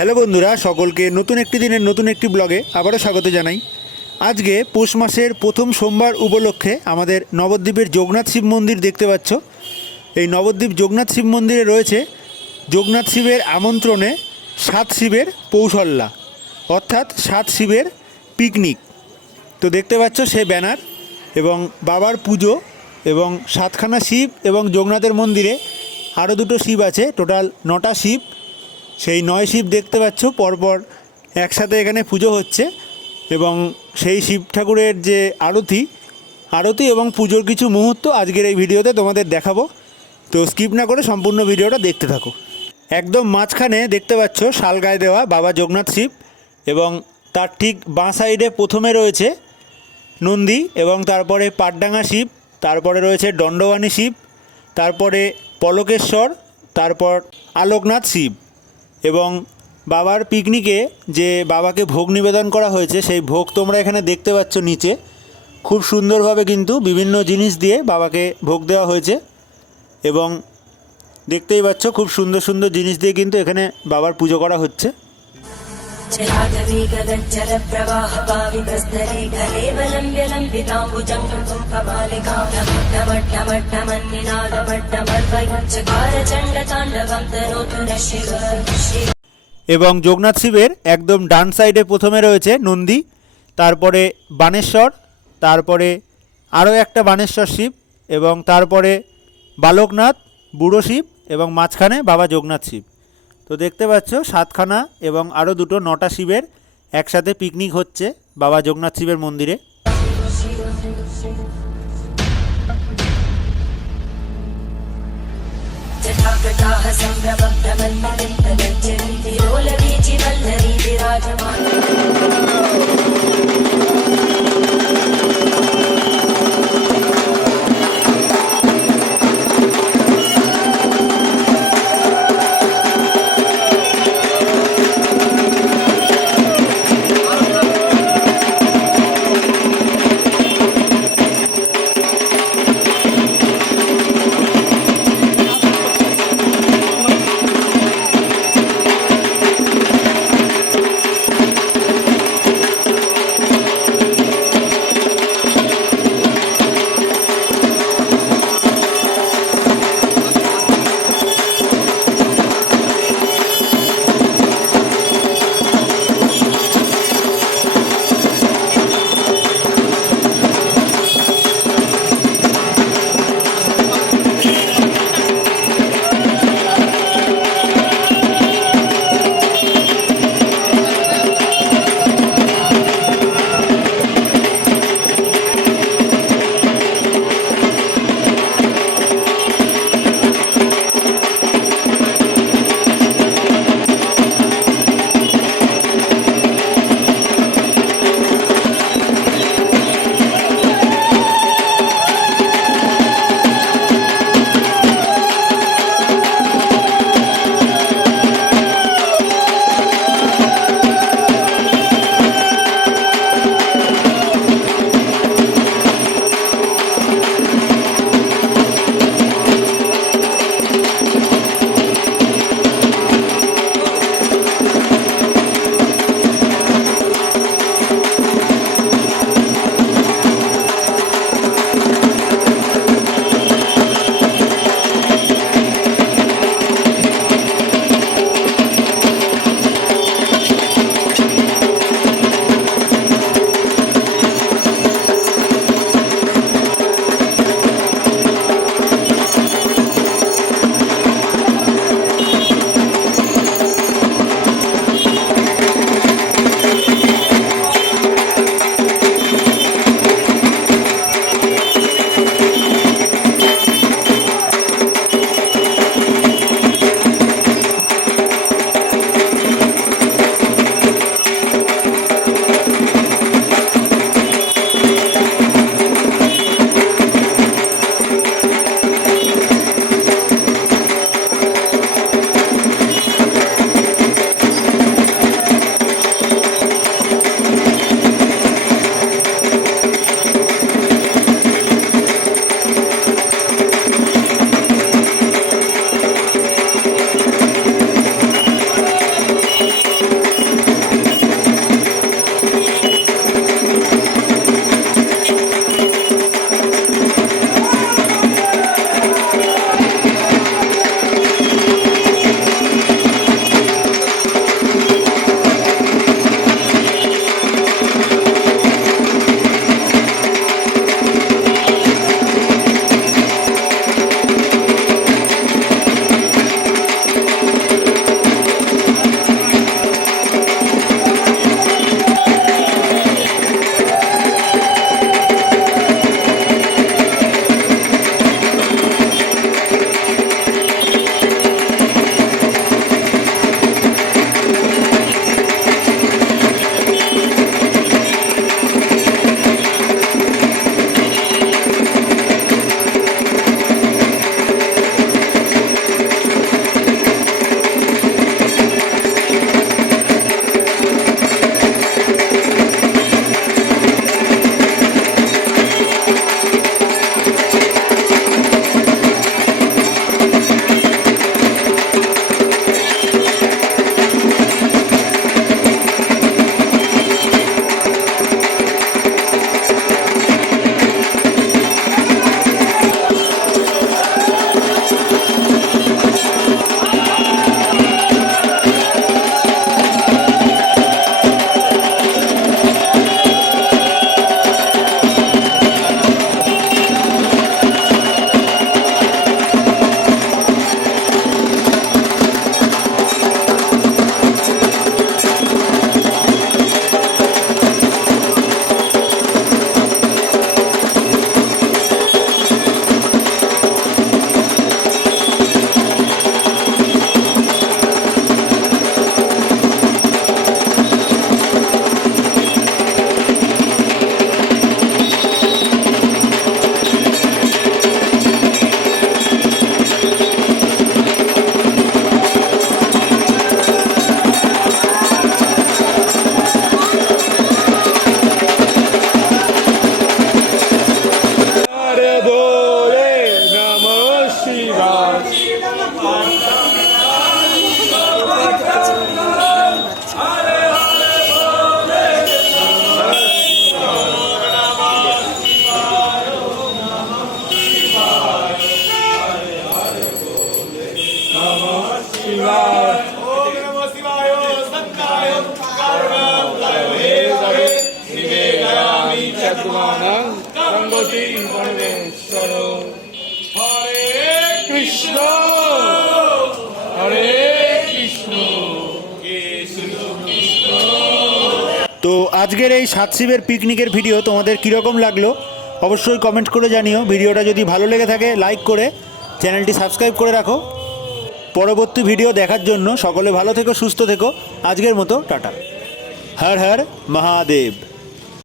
Hello বন্ধুরা, সকলকে নতুন একটি দিনের নতুন একটি ব্লগে আবারও স্বাগত জানাই। আজকে পৌষ মাসের প্রথম সোমবার উপলক্ষে আমাদের নবদ্বীপের যোগনাথ শিব মন্দির দেখতে পাচ্ছ। এই নবদ্বীপ যোগনাথ শিব মন্দিরে রয়েছে যোগনাথ শিবের আমন্ত্রণে 7 শিবের পৌষল্লা, অর্থাৎ 7 শিবের পিকনিক। তো দেখতে পাচ্ছ সে ব্যানার এবং বাবার পুজো এবং 7খানা শিব এবং যোগনাথের মন্দিরে আরও 2টো শিব আছে, টোটাল 9টা শিব। সেই 9 শিব দেখতে পাচ্ছ পরপর একসাথে এখানে পুজো হচ্ছে এবং সেই শিব ঠাকুরের যে আরতি এবং পুজোর কিছু মুহূর্ত আজকের এই ভিডিওতে তোমাদের দেখাবো। তো স্কিপ না করে সম্পূর্ণ ভিডিওটা দেখতে থাকো। একদম মাঝখানে দেখতে পাচ্ছ শালগায়ে দেওয়া বাবা যোগনাথ শিব এবং তার ঠিক বাঁ সাইডে প্রথমে রয়েছে নন্দী এবং তারপরে পাটডাঙ্গা শিব, তারপরে রয়েছে দণ্ডবাণী শিব, তারপরে পলকেশ্বর, তারপর আলোকনাথ শিব। এবং বাবার পিকনিকে যে বাবাকে ভোগ নিবেদন করা হয়েছে সেই ভোগ তোমরা এখানে দেখতে পাচ্ছ নিচে। খুব সুন্দরভাবে কিন্তু বিভিন্ন জিনিস দিয়ে বাবাকে ভোগ দেওয়া হয়েছে এবং দেখতেই পাচ্ছ খুব সুন্দর সুন্দর জিনিস দিয়ে কিন্তু এখানে বাবার পুজো করা হচ্ছে। এবং যোগনাথ শিবের একদম ডান সাইডে প্রথমে রয়েছে নন্দী, তারপরে বানেশ্বর, তারপরে আরও একটা বানেশ্বর শিব এবং তারপরে বালকনাথ বুড়ো শিব এবং মাঝখানে বাবা যোগনাথ শিব। তো দেখতে পাচ্ছ 7খানা এবং আরও 2টো 9টা শিবের একসাথে পিকনিক হচ্ছে বাবা যোগনাথ শিবের মন্দিরে। হরে কৃষ্ণ হরে কৃষ্ণ কৃষ্ণ কৃষ্ণ। তো আজকের এই সাত শিবের পিকনিকের ভিডিও তোমাদের কীরকম লাগলো অবশ্যই কমেন্ট করে জানিও। ভিডিওটা যদি ভালো লেগে থাকে লাইক করে চ্যানেলটি সাবস্ক্রাইব করে রাখো। পরবর্তী ভিডিও দেখার জন্য সকলে ভালো থেকো, সুস্থ থেকো। আজকের মতো টাটা। হর হর মহাদেব।